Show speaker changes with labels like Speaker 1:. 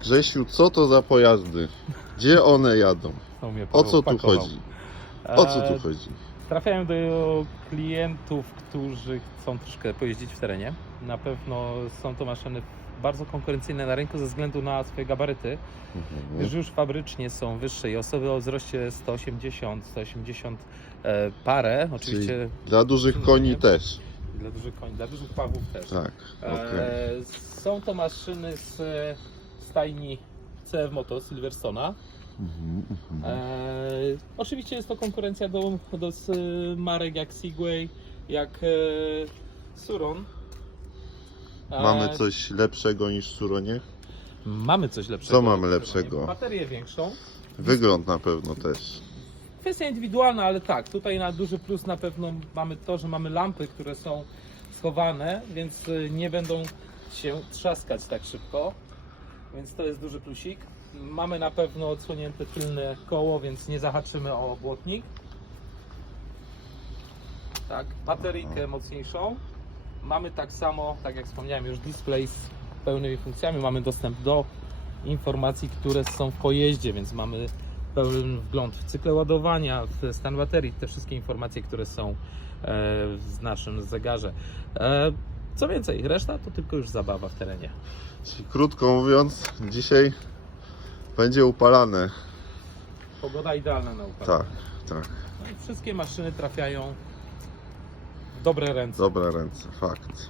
Speaker 1: Grzesiu, co to za pojazdy? Gdzie one jadą? O co tu chodzi? O co tu
Speaker 2: E,
Speaker 1: chodzi?
Speaker 2: Trafiają do klientów, którzy chcą troszkę pojeździć w terenie. Na pewno są to maszyny bardzo konkurencyjne na rynku ze względu na swoje gabaryty,
Speaker 1: Mhm.
Speaker 2: już fabrycznie są wyższe i osoby o wzroście 180, 180 e, parę, oczywiście
Speaker 1: Dla dużych koni też.
Speaker 2: dla dużych koni, dla dużych pawów też.
Speaker 1: Tak, okej.
Speaker 2: E, są to maszyny z stajni CF Moto Silverstona.
Speaker 1: Mhm, mhm.
Speaker 2: E, oczywiście jest to konkurencja do, do marek jak Segway, jak e, Suron. E,
Speaker 1: Mamy coś lepszego niż w Suronie?
Speaker 2: Mamy coś lepszego.
Speaker 1: Co mamy lepszego?
Speaker 2: Baterię większą.
Speaker 1: Wygląd na pewno też.
Speaker 2: Kwestia indywidualna, ale tak, tutaj na duży plus na pewno mamy to, że mamy lampy, które są schowane, więc y, nie będą się trzaskać tak szybko. Więc to jest duży plusik. Mamy na pewno odsłonięte tylne koło, więc nie zahaczymy o błotnik. Tak, bateryjkę mocniejszą. Mamy tak samo, tak jak wspomniałem już, display z pełnymi funkcjami. Mamy dostęp do informacji, które są w pojeździe, więc mamy pełen wgląd w cykle ładowania, w stan baterii, te wszystkie informacje, które są e, w naszym zegarze. Co więcej, reszta to tylko już zabawa w terenie.
Speaker 1: Czyli krótko mówiąc, dzisiaj będzie upalane.
Speaker 2: Pogoda idealna na upał.
Speaker 1: Tak, tak.
Speaker 2: No i wszystkie maszyny trafiają w dobre ręce.
Speaker 1: Dobre ręce, fakt.